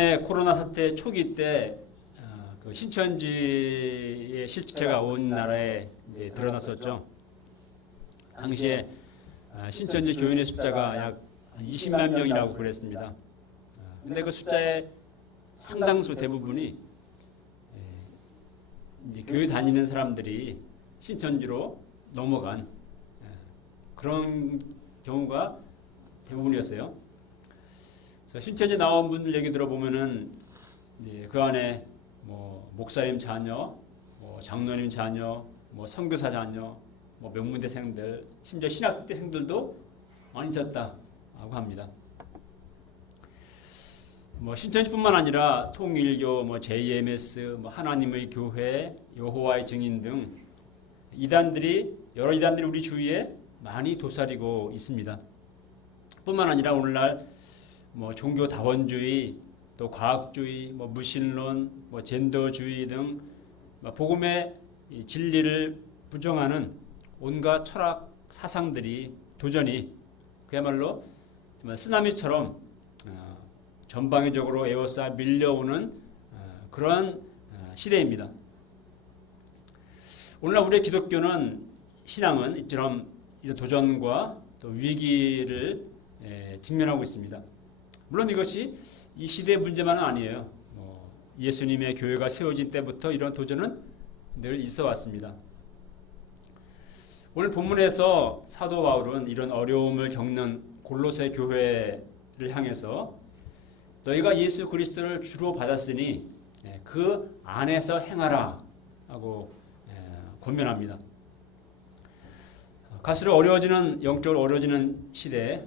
코로나 사태 초기 때 그 신천지의 실체가 온 나라에 이제 드러났었죠. 당시에 신천지 교인의 숫자가 약 20만 명이라고 그랬습니다. 근데 그 숫자의 상당수 대부분이 이제 교회 다니는 사람들이 신천지로 넘어간 그런 경우가 대부분이었어요. 그래서 신천지 나온 분들 얘기 들어보면은 그 안에 뭐 목사님 자녀, 뭐 장로님 자녀, 뭐 선교사 자녀, 뭐 명문대생들, 심지어 신학대생들도 많이 있었다고 합니다. 뭐 신천지뿐만 아니라 통일교, 뭐 JMS, 뭐 하나님의 교회, 여호와의 증인 등 여러 이단들이 우리 주위에 많이 도사리고 있습니다. 뿐만 아니라 오늘날 뭐 종교 다원주의, 또 과학주의, 뭐 무신론, 뭐 젠더주의 등 복음의 진리를 부정하는 온갖 철학 사상들이 도전이 그야말로 쓰나미처럼 전방위적으로 에워싸 밀려오는 그러한 시대입니다. 오늘날 우리의 기독교는 신앙은 이처럼 이런 도전과 또 위기를 직면하고 있습니다. 물론 이것이 이 시대의 문제만은 아니에요. 예수님의 교회가 세워진 때부터 이런 도전은 늘 있어 왔습니다. 오늘 본문에서 사도 바울은 이런 어려움을 겪는 골로새 교회를 향해서 너희가 예수 그리스도를 주로 받았으니 그 안에서 행하라 하고 권면합니다. 갈수록 영적으로 어려워지는 시대에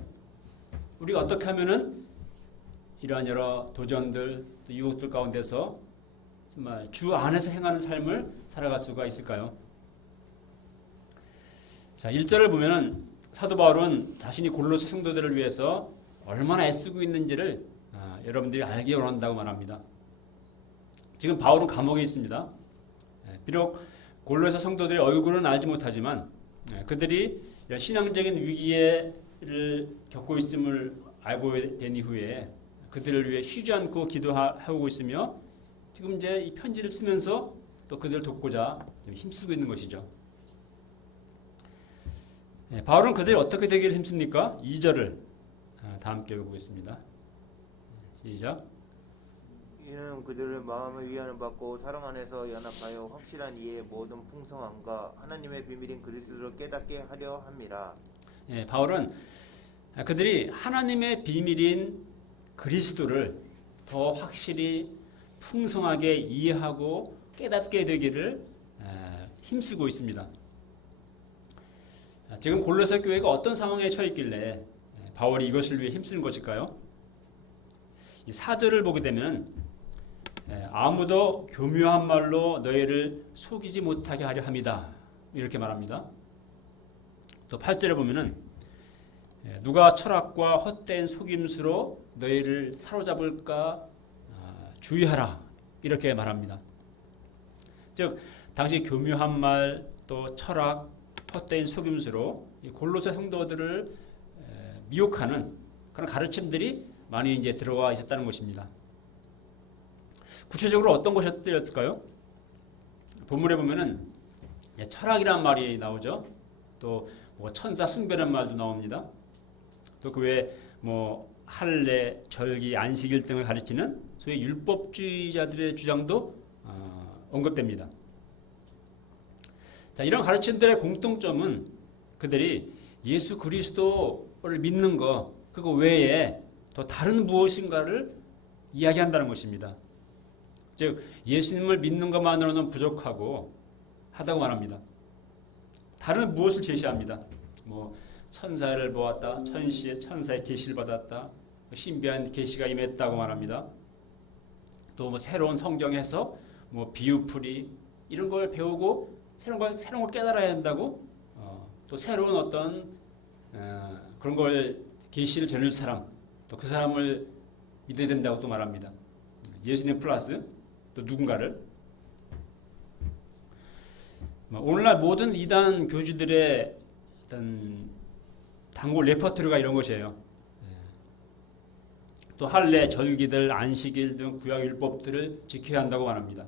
우리가 어떻게 하면은 이러한 여러 도전들, 유혹들 가운데서 정말 주 안에서 행하는 삶을 살아갈 수가 있을까요? 자, 1절을 보면은 사도 바울은 자신이 골로새 성도들을 위해서 얼마나 애쓰고 있는지를 여러분들이 알기 원한다고 말합니다. 지금 바울은 감옥에 있습니다. 비록 골로새 성도들의 얼굴은 알지 못하지만 그들이 신앙적인 위기를 겪고 있음을 알고 된 이후에 그들을 위해 쉬지 않고 기도하고 있으며 지금 이제 이 편지를 쓰면서 또 그들을 돕고자 힘쓰고 있는 것이죠. 바울은 그들이 어떻게 되기를 힘씁니까? 2절을 다 함께 읽어보겠습니다. 시작. 이는 그들의 마음의 위안을 받고 사랑 안에서 연합하여 확실한 이해의 모든 풍성함과 하나님의 비밀인 그리스도를 깨닫게 하려 함이라. 바울은 그들이 하나님의 비밀인 그리스도를 더 확실히 풍성하게 이해하고 깨닫게 되기를 힘쓰고 있습니다. 지금 골로새 교회가 어떤 상황에 처해 있길래 바울이 이것을 위해 힘쓰는 것일까요? 이 4절을 보게 되면 아무도 교묘한 말로 너희를 속이지 못하게 하려 함이다 이렇게 말합니다. 또 8절에 보면은 누가 철학과 헛된 속임수로 너희를 사로잡을까 주의하라 이렇게 말합니다. 즉 당시 교묘한 말, 또 철학, 헛된 속임수로 골로새 성도들을 미혹하는 그런 가르침들이 많이 이제 들어와 있었다는 것입니다. 구체적으로 어떤 것이었을까요? 본문에 보면은 철학이라는 말이 나오죠. 또 뭐 천사 숭배라는 말도 나옵니다. 또 그 외에 뭐 할례, 절기, 안식일 등을 가르치는 소위 율법주의자들의 주장도 언급됩니다. 자, 이런 가르침들의 공통점은 그들이 예수 그리스도를 믿는 것, 그거 외에 더 다른 무엇인가를 이야기한다는 것입니다. 즉 예수님을 믿는 것만으로는 부족하고 하다고 말합니다. 다른 무엇을 제시합니다. 뭐 천사를 보았다, 천사의 계시를 받았다, 신비한 계시가 임했다고 말합니다. 또 뭐 새로운 성경 해석, 뭐 비유풀이 이런 걸 배우고 새로운 걸 깨달아야 한다고, 또 새로운 어떤 그런 걸 계시를 전해줄 사람, 또 그 사람을 믿어야 된다고 또 말합니다. 예수님 플러스 또 누군가를. 오늘날 모든 이단 교주들의 어떤 단골 레퍼토리가 이런 것이에요. 또 할례, 절기들, 안식일 등 구약 율법들을 지켜야 한다고 말합니다.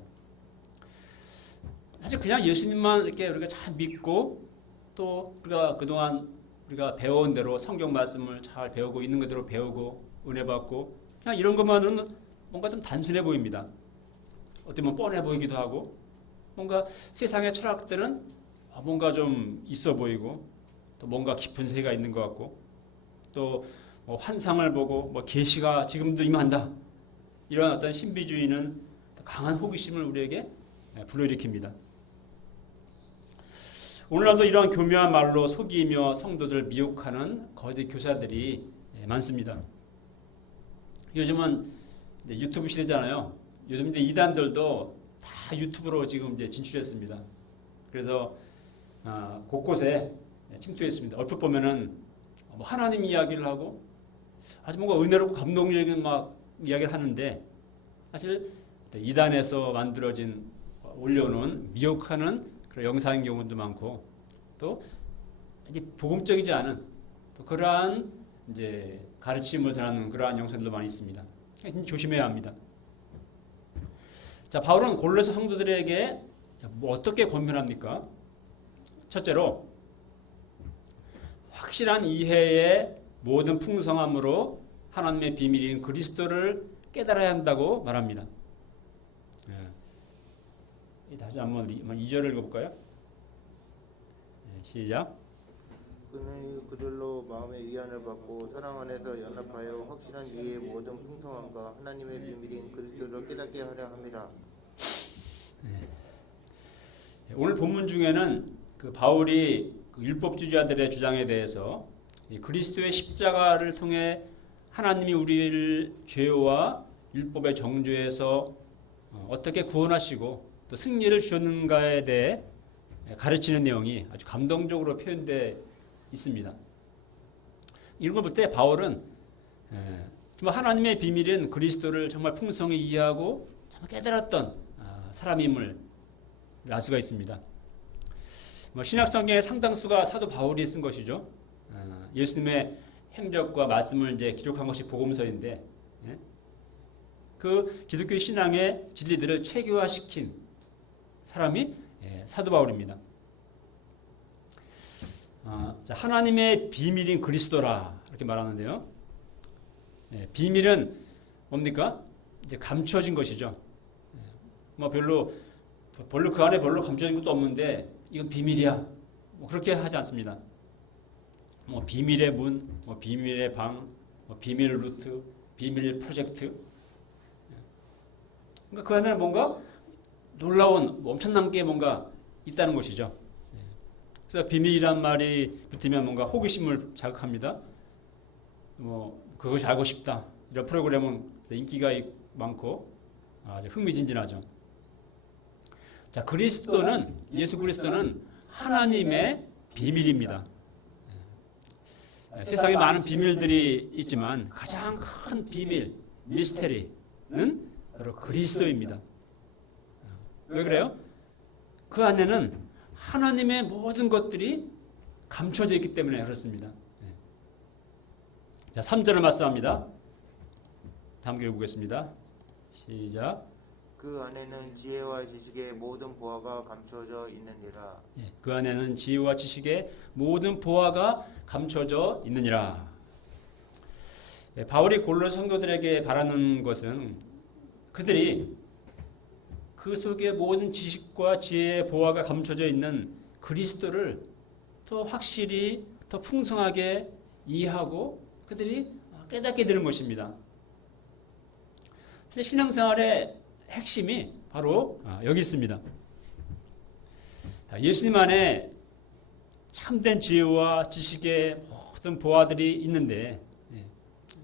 사실 그냥 예수님만 이렇게 우리가 잘 믿고 또 우리가 그동안 우리가 배워온 대로 성경 말씀을 잘 배우고 있는 그대로 배우고 은혜 받고 그냥 이런 것만으로는 뭔가 좀 단순해 보입니다. 어떻게 보면 뻔해 보이기도 하고 뭔가 세상의 철학들은 뭔가 좀 있어 보이고 또 뭔가 깊은 세계가 있는 것 같고 또 뭐 환상을 보고 뭐 계시가 지금도 임한다 이런 어떤 신비주의는 강한 호기심을 우리에게 불러일으킵니다. 오늘날도 이러한 교묘한 말로 속이며 성도들 미혹하는 거짓 교사들이 많습니다. 요즘은 이제 유튜브 시대잖아요. 요즘 이제 이단들도 다 유튜브로 지금 이제 진출했습니다. 그래서 곳곳에 침투했습니다. 얼핏 보면은 뭐 하나님 이야기를 하고 아주 뭔가 은혜롭고 감동적인 막 이야기를 하는데 사실 이단에서 만들어진 올려놓은 미혹하는 그런 영상인 경우도 많고 또 복음적이지 않은 또 그러한 이제 가르침을 전하는 그러한 영상들도 많이 있습니다. 조심해야 합니다. 자, 바울은 골로새 성도들에게 뭐 어떻게 권면합니까? 첫째로 확실한 이해의 모든 풍성함으로 하나님의 비밀인 그리스도를 깨달아야 한다고 말합니다. 다시 한번 2절을 읽어볼까요? 시작. 그들로 마음의 위안을 받고 사랑 안에서 연합하여 확실한 이해의 모든 풍성함과 하나님의 비밀인 그리스도를 깨닫게 하려 함이라. 오늘 본문 중에는 그 바울이 그 율법주의자들의 주장에 대해서 그리스도의 십자가를 통해 하나님이 우리를 죄와 율법의 정죄에서 어떻게 구원하시고 또 승리를 주셨는가에 대해 가르치는 내용이 아주 감동적으로 표현되어 있습니다. 이런 걸 볼 때 바울은 정말 하나님의 비밀인 그리스도를 정말 풍성히 이해하고 정말 깨달았던 사람임을 알 수가 있습니다. 신약성경의 상당수가 사도 바울이 쓴 것이죠. 예수님의 행적과 말씀을 이제 기록한 것이 복음서인데 그 기독교 신앙의 진리들을 체계화시킨 사람이 사도 바울입니다. 하나님의 비밀인 그리스도라 이렇게 말하는데요. 비밀은 뭡니까? 이제 감춰진 것이죠. 뭐 별로 그 안에 별로 감춰진 것도 없는데 이건 비밀이야. 뭐 그렇게 하지 않습니다. 뭐 비밀의 문, 뭐 비밀의 방, 뭐 비밀 루트, 비밀 프로젝트. 그러니까 그 안에는 뭔가 놀라운 엄청난 게 뭔가 있다는 것이죠. 그래서 비밀이란 말이 붙으면 뭔가 호기심을 자극합니다. 뭐 그것이 알고 싶다. 이런 프로그램은 인기가 많고 아주 흥미진진하죠. 자, 그리스도는 예수 그리스도는 하나님의 비밀입니다. 세상에 많은 비밀들이 있지만 가장 큰 비밀, 미스테리는 바로 그리스도입니다. 왜 그래요? 그 안에는 하나님의 모든 것들이 감춰져 있기 때문에 그렇습니다. 자, 3절을 말씀합니다. 다음 읽어보겠습니다. 시작. 그 안에는 지혜와 지식의 모든 보화가 감춰져 있느니라. 그 안에는 지혜와 지식의 모든 보화가 감춰져 있느니라. 바울이 골로새 성도들에게 바라는 것은 그들이 그 속에 모든 지식과 지혜의 보화가 감춰져 있는 그리스도를 더 확실히 더 풍성하게 이해하고 그들이 깨닫게 되는 것입니다. 신앙생활의 핵심이 바로 여기 있습니다. 예수님 안에 참된 지혜와 지식의 모든 보화들이 있는데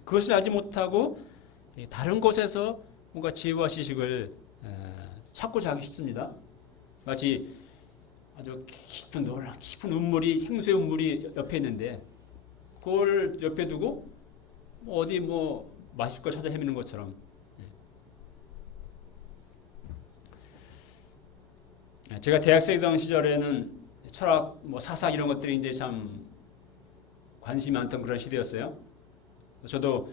그것을 알지 못하고 다른 곳에서 뭔가 지혜와 지식을 찾고 자기 쉽습니다. 마치 아주 깊은 운물이 생수의 운물이 옆에 있는데 그걸 옆에 두고 어디 뭐 마실 걸 찾아 헤매는 것처럼 제가 대학생이던 시절에는 철학, 뭐 사상 이런 것들이 이제 참 관심이 많던 그런 시대였어요. 저도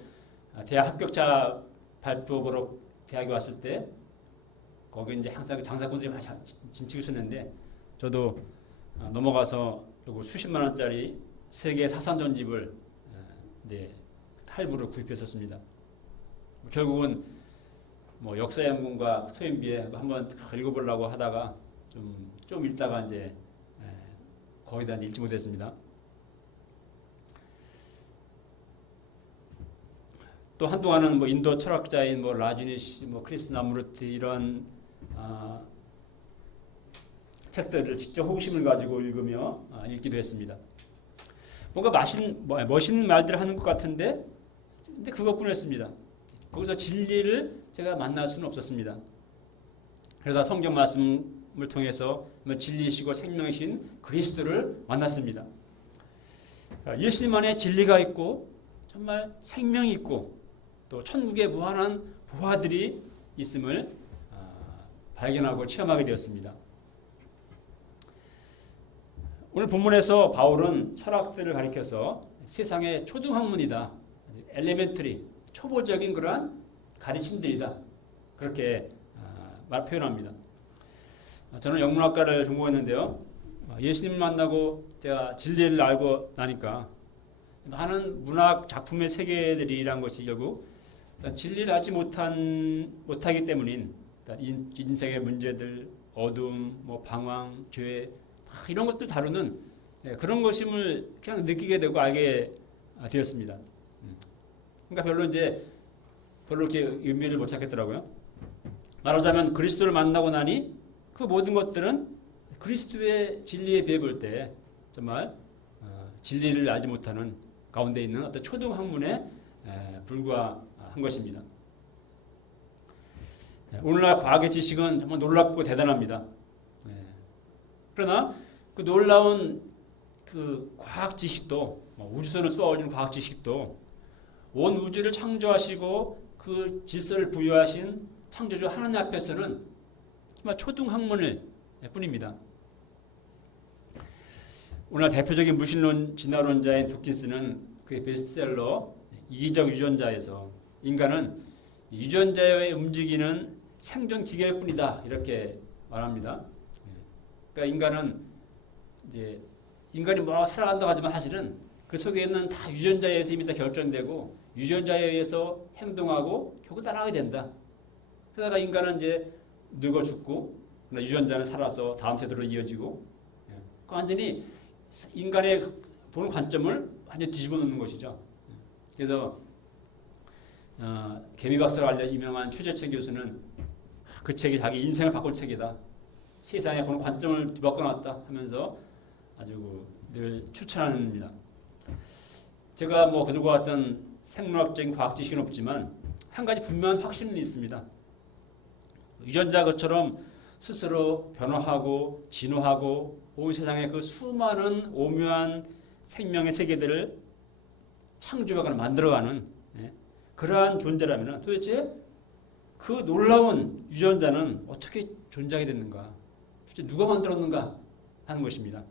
대학 합격자 발표 보러 대학에 왔을 때 거기 이제 항상 장사꾼들이 많이 진치고 있었는데 저도 넘어가서 그리고 수십만 원짜리 세계 사상 전집을 할부로 구입했었습니다. 결국은 뭐 역사연구원과 토인비에 한번 읽어보려고 하다가 좀 읽다가 이제 거의 다 읽지 못했습니다. 또 한동안은 뭐 인도 철학자인 뭐 라지니시, 뭐 크리스 나무르티 이런 책들을 직접 호기심을 가지고 읽으며 읽기도 했습니다. 뭔가 멋있는 말들을 하는 것 같은데, 근데 그것뿐이었습니다. 거기서 진리를 제가 만날 수는 없었습니다. 그러다 성경 말씀을 통해서 진리이시고 생명이신 그리스도를 만났습니다. 예수님 안에 진리가 있고 정말 생명이 있고 또 천국에 무한한 보화들이 있음을 발견하고 체험하게 되었습니다. 오늘 본문에서 바울은 철학들을 가리켜서 세상의 초등학문이다, 엘레멘터리, 초보적인 그러한 가르침들이다, 그렇게 표현합니다. 저는 영문학과를 전공했는데요. 예수님 만나고 제가 진리를 알고 나니까 많은 문학 작품의 세계들이란 것이 결국 진리를 알지 못하기 때문인 인생의 문제들, 어둠, 뭐 방황, 죄 이런 것들 다루는 그런 것임을 그냥 느끼게 되고 알게 되었습니다. 그러니까 별로 이렇게 의미를 못 찾겠더라고요. 말하자면 그리스도를 만나고 나니 그 모든 것들은 그리스도의 진리에 비해 볼 때 정말 진리를 알지 못하는 가운데 있는 어떤 초등학문에 불과한 것입니다. 오늘날 과학의 지식은 정말 놀랍고 대단합니다. 그러나 그 놀라운 그 과학 지식도, 우주선을 쏘아올리는 과학 지식도 온 우주를 창조하시고 그 질서를 부여하신 창조주 하나님 앞에서는 정말 초등학문일 뿐입니다. 오늘 대표적인 무신론 진화론자인 도킨스는 그의 베스트셀러 이기적 유전자에서 인간은 유전자에 움직이는 생존 기계일 뿐이다, 이렇게 말합니다. 그러니까 인간이 뭐 살아간다고 하지만 사실은 그 속에 있는 다 유전자에 의해서 이미 다 결정되고 유전자에 의해서 행동하고 결국 따라가게 된다. 그러다가 인간은 이제 늙어 죽고 유전자는 살아서 다음 세대로 이어지고, 완전히 인간의 보는 관점을 완전히 뒤집어 놓는 것이죠. 그래서 개미 박사로 알려 유명한 최재천 교수는 그 책이 자기 인생을 바꿀 책이다, 세상에 보는 관점을 뒤바꿔 놨다 하면서 아주 늘 추천합니다. 제가 뭐 그들과 같은 생물학적인 과학 지식은 없지만 한 가지 분명한 확신은 있습니다. 유전자 것처럼 스스로 변화하고 진화하고 온 세상의 그 수많은 오묘한 생명의 세계들을 창조하거나 만들어가는 그러한 존재라면 도대체 그 놀라운 유전자는 어떻게 존재하게 됐는가, 누가 만들었는가 하는 것입니다.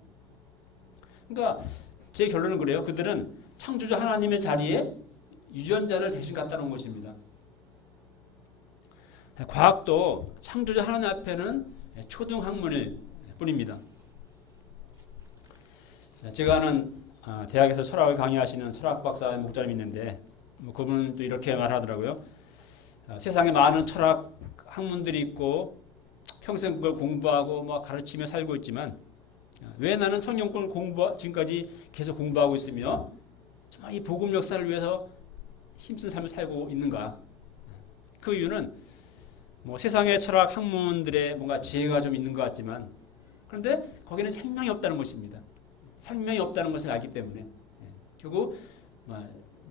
그러니까 제 결론은 그래요. 그들은 창조주 하나님의 자리에 유전자를 대신 갖다 놓은 것입니다. 과학도 창조주 하나님 앞에는 초등학문일 뿐입니다. 제가 아는 대학에서 철학을 강의하시는 철학 박사 목사님이 있는데 그분은 또 이렇게 말하더라고요. 세상에 많은 철학 학문들이 있고 평생 그걸 공부하고 막 가르치며 살고 있지만 왜 나는 성경권을 지금까지 계속 공부하고 있으며 정말 이 복음 역사를 위해서 힘쓴 삶을 살고 있는가? 그 이유는 뭐 세상의 철학 학문들의 뭔가 지혜가 좀 있는 것 같지만 그런데 거기는 생명이 없다는 것입니다. 생명이 없다는 것을 알기 때문에 결국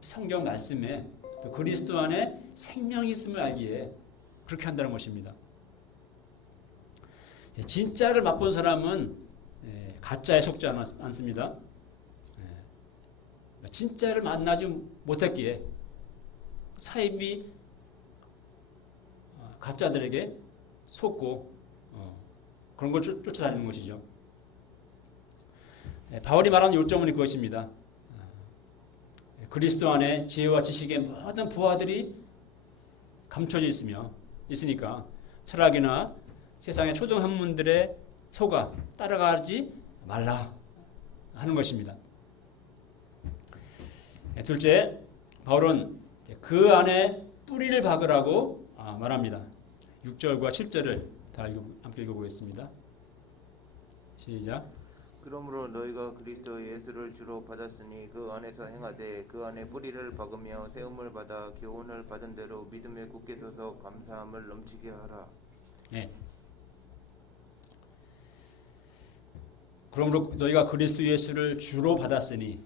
성경 말씀에 또 그리스도 안에 생명이 있음을 알기에 그렇게 한다는 것입니다. 진짜를 맛본 사람은 가짜에 속지 않습니다. 진짜를 만나지 못했기에 사입이 가짜들에게 속고 그런 걸 쫓아다니는 것이죠. 바울이 말하는 요점은 그것입니다. 그리스도 안에 지혜와 지식의 모든 보화들이 감춰져 있으니까 철학이나 세상의 초등 학문들의 속아 따라가지 말라 하는 것입니다. 둘째, 바울은 그 안에 뿌리를 박으라고 말합니다. 6절과 7절을 다 함께 읽어보겠습니다. 시작. 그러므로 너희가 그리스도 예수를 주로 받았으니 그 안에서 행하되 그 안에 뿌리를 박으며 세움을 받아 교훈을 받은 대로 믿음에 굳게 서서 감사함을 넘치게 하라. 네. 그러므로 너희가 그리스도 예수를 주로 받았으니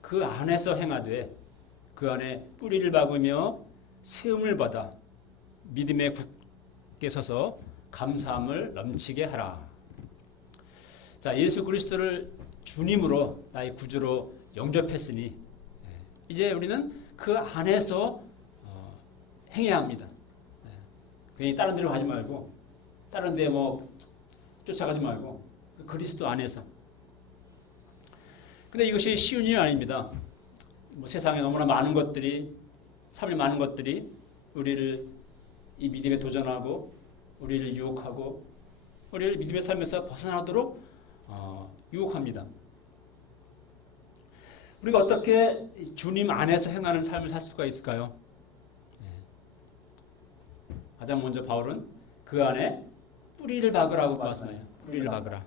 그 안에서 행하되 그 안에 뿌리를 박으며 세움을 받아 믿음에 굳게 서서 감사함을 넘치게 하라. 자, 예수 그리스도를 주님으로 나의 구주로 영접했으니 이제 우리는 그 안에서 행해야 합니다. 괜히 다른 데로 가지 말고 다른 데 쫓아가지 말고 그리스도 안에서. 근데 이것이 쉬운 일이 아닙니다. 세상에 너무나 많은 것들이, 삶에 많은 것들이 우리를 이 믿음에 도전하고 우리를 유혹하고 우리를 믿음의 삶에서 벗어나도록 유혹합니다. 우리가 어떻게 주님 안에서 행하는 삶을 살 수가 있을까요? 가장 먼저 바울은 그 안에 뿌리를 박으라고 말씀해요. 뿌리를 박으라.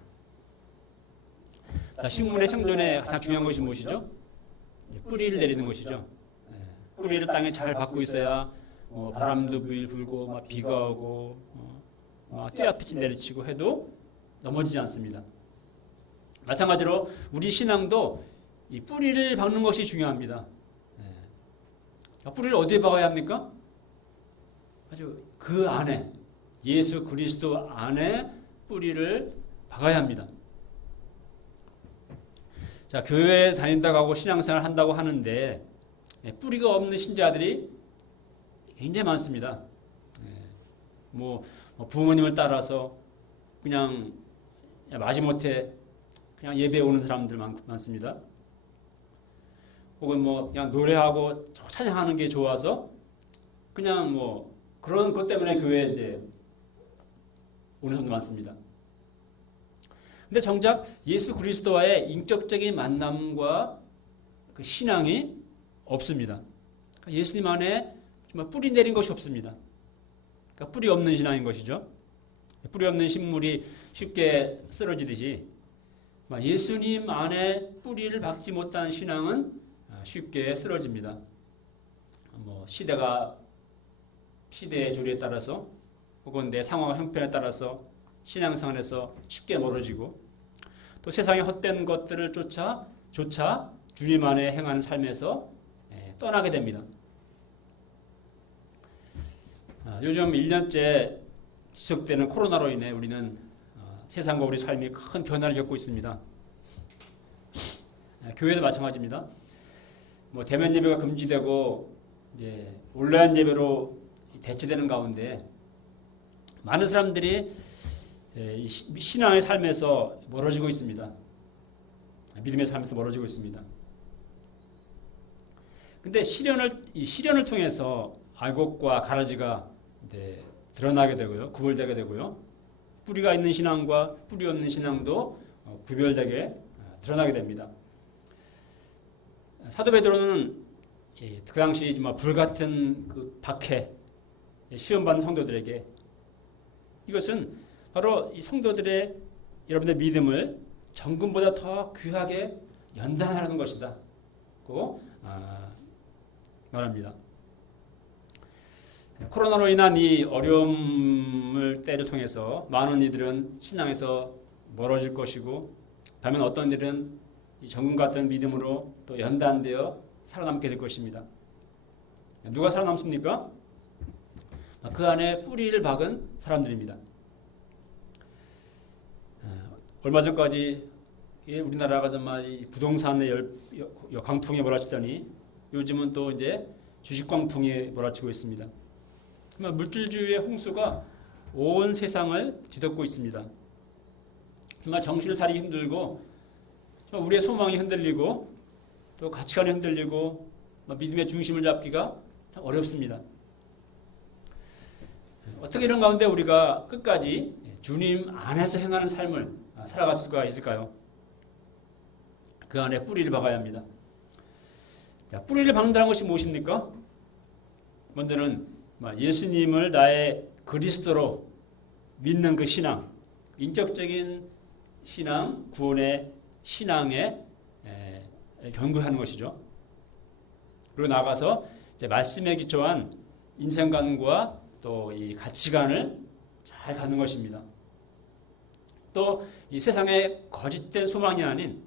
자, 식물의 생존에 가장 중요한 것이 무엇이죠? 뿌리를 내리는 것이죠. 뿌리를 땅에 잘 박고 있어야 바람도 불고 비가 오고 떼약빛이 내리치고 해도 넘어지지 않습니다. 마찬가지로 우리 신앙도 이 뿌리를 박는 것이 중요합니다. 뿌리를 어디에 박아야 합니까? 아주 그 안에, 예수 그리스도 안에 뿌리를 박아야 합니다. 자, 교회에 다닌다고 하고 신앙생활 한다고 하는데 뿌리가 없는 신자들이 굉장히 많습니다. 부모님을 따라서 그냥 마지못해 그냥 예배 오는 사람들 많습니다. 혹은 그냥 노래하고 찬양하는 게 좋아서 그냥 그런 것 때문에 교회에 이제 오는 사람도 많습니다. 근데 정작 예수 그리스도와의 인격적인 만남과 그 신앙이 없습니다. 예수님 안에 정말 뿌리 내린 것이 없습니다. 그러니까 뿌리 없는 신앙인 것이죠. 뿌리 없는 식물이 쉽게 쓰러지듯이 예수님 안에 뿌리를 박지 못한 신앙은 쉽게 쓰러집니다. 시대의 조리에 따라서 혹은 내 상황과 형편에 따라서 신앙생활에서 쉽게 멀어지고 또 세상의 헛된 것들을 조차 주님 안에 행하는 삶에서 떠나게 됩니다. 요즘 1년째 지속되는 코로나로 인해 우리는 세상과 우리 삶이 큰 변화를 겪고 있습니다. 교회도 마찬가지입니다. 대면 예배가 금지되고 이제 온라인 예배로 대체되는 가운데 많은 사람들이 신앙의 삶에서 멀어지고 있습니다. 믿음의 삶에서 멀어지고 있습니다. 근데 시련을 통해서 알곡과 가라지가 드러나게 되고요, 구별되게 되고요. 뿌리가 있는 신앙과 뿌리 없는 신앙도 구별되게 드러나게 됩니다. 사도 베드로는 그 당시 불같은 그 박해, 시험받는 성도들에게 이것은 바로 이 성도들의 여러분의 믿음을 정금보다 더 귀하게 연단하는 것이다. 고 말합니다. 코로나로 인한 이 어려움을 때를 통해서 많은 이들은 신앙에서 멀어질 것이고 반면 어떤 이들은 이 정금 같은 믿음으로 또 연단되어 살아남게 될 것입니다. 누가 살아남습니까? 그 안에 뿌리를 박은 사람들입니다. 얼마 전까지 우리나라가 정말 부동산의 광풍에 몰아치더니 요즘은 또 이제 주식 광풍에 몰아치고 있습니다. 물질주의의 홍수가 온 세상을 뒤덮고 있습니다. 정말 정신을 차리기 힘들고 정말 우리의 소망이 흔들리고 또 가치관이 흔들리고 믿음의 중심을 잡기가 참 어렵습니다. 어떻게 이런 가운데 우리가 끝까지 주님 안에서 행하는 삶을 살아갈 수가 있을까요? 그 안에 뿌리를 박아야 합니다. 자, 뿌리를 박는다는 것이 무엇입니까? 먼저는 예수님을 나의 그리스도로 믿는 그 신앙, 인격적인 신앙, 구원의 신앙에 견고하는 것이죠. 그리고 나아가서 이제 말씀에 기초한 인생관과 또 이 가치관을 잘 갖는 것입니다. 또 이 세상의 거짓된 소망이 아닌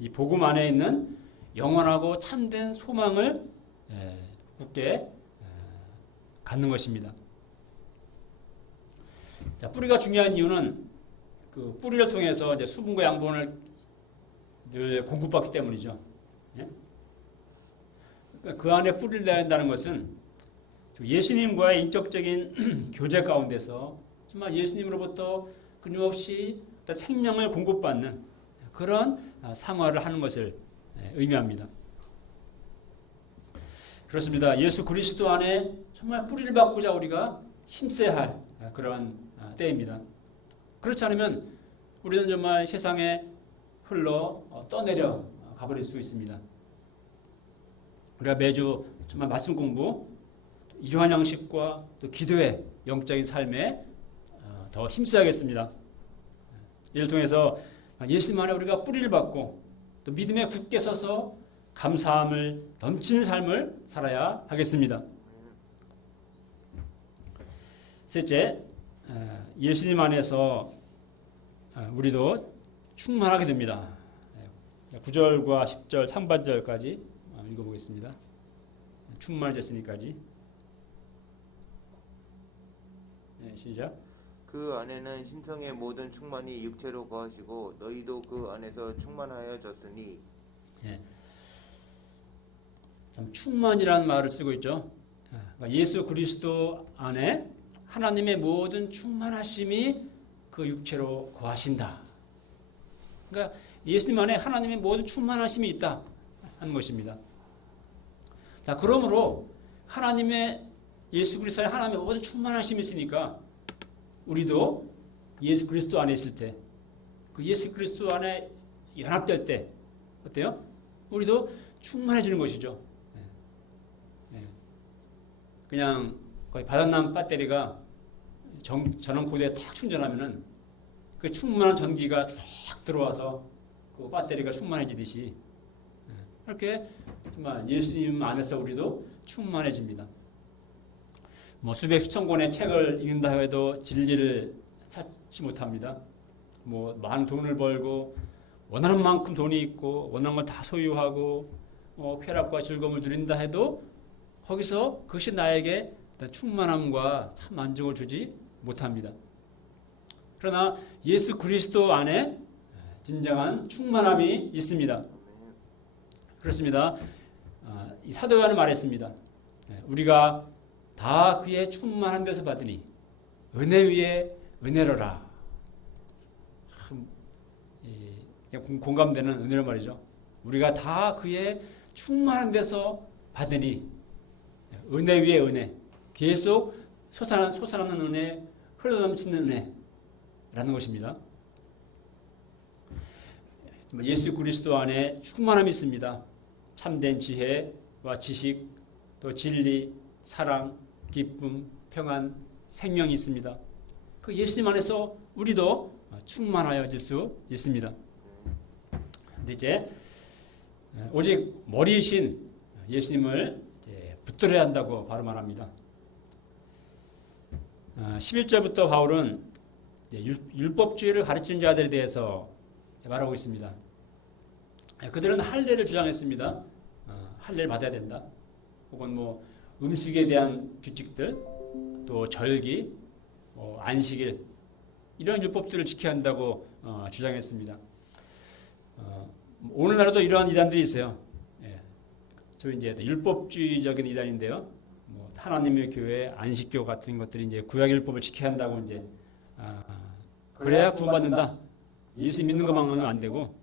이 복음 안에 있는 영원하고 참된 소망을 굳게 갖는 것입니다. 자, 뿌리가 중요한 이유는 그 뿌리를 통해서 이제 수분과 양분을 늘 공급받기 때문이죠. 예? 그러니까 그 안에 뿌리를 내야 한다는 것은 예수님과의 인격적인 교제 가운데서 정말 예수님으로부터 끊임없이 생명을 공급받는 그런 생활을 하는 것을 의미합니다. 그렇습니다. 예수 그리스도 안에 정말 뿌리를 박고자 우리가 힘써야 할 그런 때입니다. 그렇지 않으면 우리는 정말 세상에 흘러 떠내려 가버릴 수 있습니다. 우리가 매주 정말 말씀 공부, 이러한 양식과 또 기도의 영적인 삶에 더 힘써야겠습니다. 이를 통해서 예수님 안에 우리가 뿌리를 박고 또 믿음에 굳게 서서 감사함을 넘치는 삶을 살아야 하겠습니다. 셋째, 예수님 안에서 우리도 충만하게 됩니다. 9절과 10절 상반절까지 읽어보겠습니다. 충만해졌으니까지. 네, 시작. 그 안에는 신성의 모든 충만이 육체로 거하시고 너희도 그 안에서 충만하여졌으니. 예. 참 충만이라는 말을 쓰고 있죠. 그러니까 예수 그리스도 안에 하나님의 모든 충만하심이 그 육체로 거하신다. 그러니까 예수님 안에 하나님의 모든 충만하심이 있다 하는 것입니다. 자, 그러므로 하나님의 예수 그리스도에 하나님의 모든 충만하심이 있으니까 우리도 예수 그리스도 안에 있을 때, 그 예수 그리스도 안에 연합될 때 어때요? 우리도 충만해지는 것이죠. 그냥 거의 바닥난 배터리가 전원 코드에 탁 충전하면은 그 충만한 전기가 쫙 들어와서 그 배터리가 충만해지듯이 이렇게 정말 예수님 안에서 우리도 충만해집니다. 뭐 수백 수천 권의 책을 읽는다 해도 진리를 찾지 못합니다. 뭐 많은 돈을 벌고 원하는 만큼 돈이 있고 원하는 걸 다 소유하고 쾌락과 즐거움을 누린다 해도 거기서 그것이 나에게 충만함과 참 만족을 주지 못합니다. 그러나 예수 그리스도 안에 진정한 충만함이 있습니다. 그렇습니다. 이 사도 요한은 말했습니다. 우리가 다 그의 충만한 데서 받으니 은혜 위에 은혜로라. 참 공감되는 은혜란 말이죠. 우리가 다 그의 충만한 데서 받으니 은혜 위에 은혜, 계속 솟아나는 은혜, 흘러넘치는 은혜라는 것입니다. 예수 그리스도 안에 충만함이 있습니다. 참된 지혜와 지식, 또 진리, 사랑, 기쁨, 평안, 생명이 있습니다. 그 예수님 안에서 우리도 충만하여질 수 있습니다. 이제 오직 머리이신 예수님을 붙들어야 한다고 바로 말합니다. 11절부터 바울은 율법주의를 가르치는 자들에 대해서 말하고 있습니다. 그들은 할례를 주장했습니다. 할례를 받아야 된다. 혹은 뭐 음식에 대한 규칙들, 또 절기, 안식일 이런 율법들을 지켜야 한다고 주장했습니다. 오늘날에도 이러한 이단들이 있어요. 저 이제 율법주의적인 이단인데요. 뭐 하나님의 교회, 안식교 같은 것들이 이제 구약 율법을 지켜야 한다고 이제 그래야 구원받는다. 예수 믿는 것만은 안 되고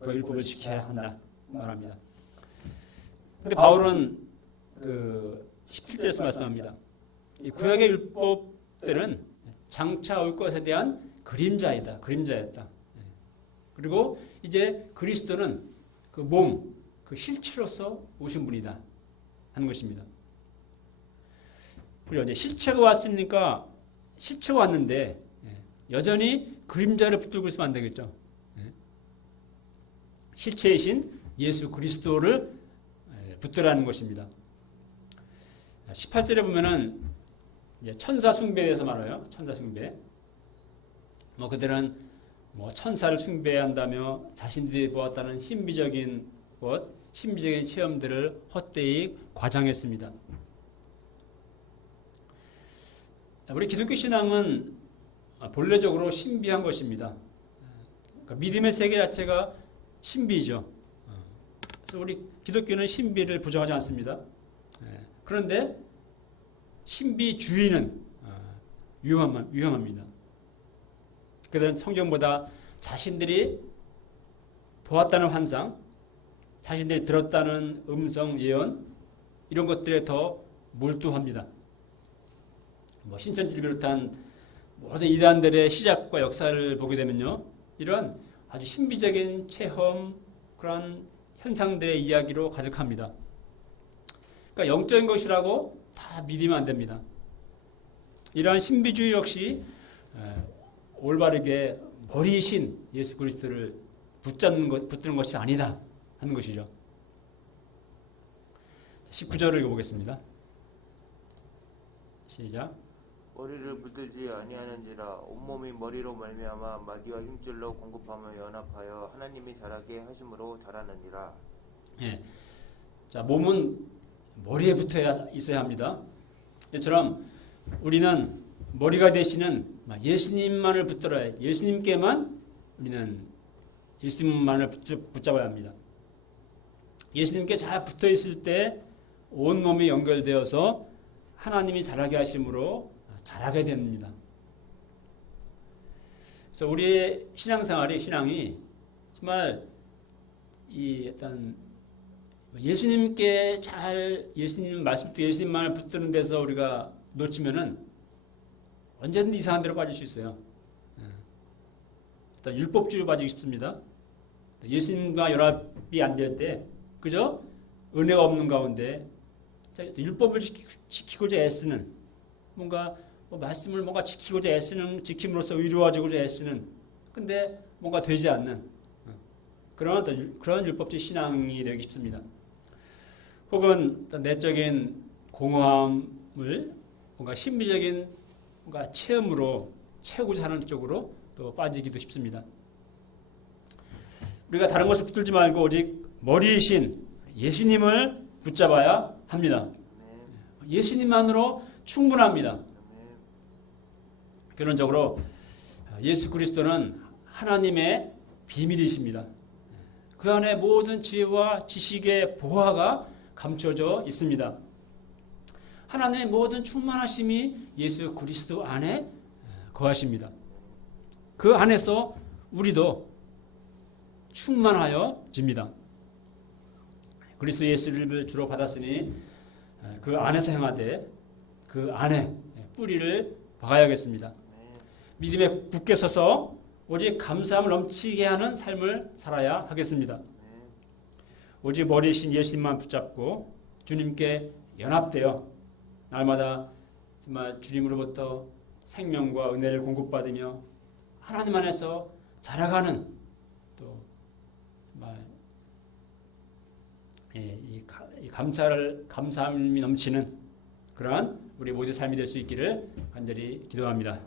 구약 율법을 지켜야 한다 말합니다. 근데 바울은 그 17절에서 말씀합니다. 이 구약의 율법들은 장차 올 것에 대한 그림자였다. 그리고 이제 그리스도는 그 몸, 그 실체로서 오신 분이다 하는 것입니다. 그리고 이제 실체가 왔는데 여전히 그림자를 붙들고 있으면 안 되겠죠. 실체이신 예수 그리스도를 붙들라는 것입니다. 18절에 보면은 천사 숭배에 대해서 말해요. 천사 숭배. 그들은 천사를 숭배한다며 자신들이 보았다는 신비적인 체험들을 헛되이 과장했습니다. 우리 기독교 신앙은 본래적으로 신비한 것입니다. 그러니까 믿음의 세계 자체가 신비죠. 그래서 우리 기독교는 신비를 부정하지 않습니다. 그런데 신비주의는 위험합니다. 그들은 성경보다 자신들이 보았다는 환상, 자신들이 들었다는 음성 예언 이런 것들에 더 몰두합니다. 신천지를 비롯한 모든 이단들의 시작과 역사를 보게 되면요, 이런 아주 신비적인 체험, 그런 현상들의 이야기로 가득합니다. 그러니까 영적인 것이라고 다 믿으면 안 됩니다. 이러한 신비주의 역시 올바르게 머리이신 예수 그리스도를 붙드는 것이 아니다 하는 것이죠. 19절을 읽어보겠습니다. 시작. 머리를 붙들지 아니하는지라 온몸이 머리로 말미암아 마디와 힘줄로 공급하며 연합하여 하나님이 자라게 하심으로 자라느니라. 예. 자, 몸은 머리에 붙어 있어야 합니다. 이처럼 우리는 머리가 되시는 예수님만을 붙들어야, 예수님께만 우리는 예수님만을 붙잡아야 합니다. 예수님께 잘 붙어 있을 때 온몸이 연결되어서 하나님이 자라게 하심으로 자라게 됩니다. 그래서 우리의 신앙이 정말 어떤 예수님 말씀도 예수님만을 붙드는 데서 우리가 놓치면은 언제든 이상한 데로 빠질 수 있어요. 일단 율법주의로 빠지기 쉽습니다. 예수님과 연합이 안 될 때, 그죠? 은혜가 없는 가운데 율법을 지키고자 애쓰는, 말씀을 지키고자 애쓰는, 지킴으로써 의로워지고자 애쓰는, 근데 뭔가 되지 않는 그런 율법주의 신앙이 되기 쉽습니다. 혹은 내적인 공허함을 신비적인 체험으로 채우고자 하는 쪽으로 또 빠지기도 쉽습니다. 우리가 다른 것을 붙들지 말고 오직 머리이신 예수님을 붙잡아야 합니다. 예수님만으로 충분합니다. 결론적으로 예수 그리스도는 하나님의 비밀이십니다. 그 안에 모든 지혜와 지식의 보화가 감춰져 있습니다. 하나님의 모든 충만하심이 예수 그리스도 안에 거하십니다. 그 안에서 우리도 충만하여집니다. 그리스도 예수를 주로 받았으니 그 안에서 행하되 그 안에 뿌리를 박아야겠습니다. 믿음에 굳게 서서 오직 감사함을 넘치게 하는 삶을 살아야 하겠습니다. 오직 머리이신 예수님만 붙잡고 주님께 연합되어 날마다 정말 주님으로부터 생명과 은혜를 공급받으며 하나님 안에서 자라가는 또 정말 이 감사함이 넘치는 그러한 우리 모두의 삶이 될 수 있기를 간절히 기도합니다.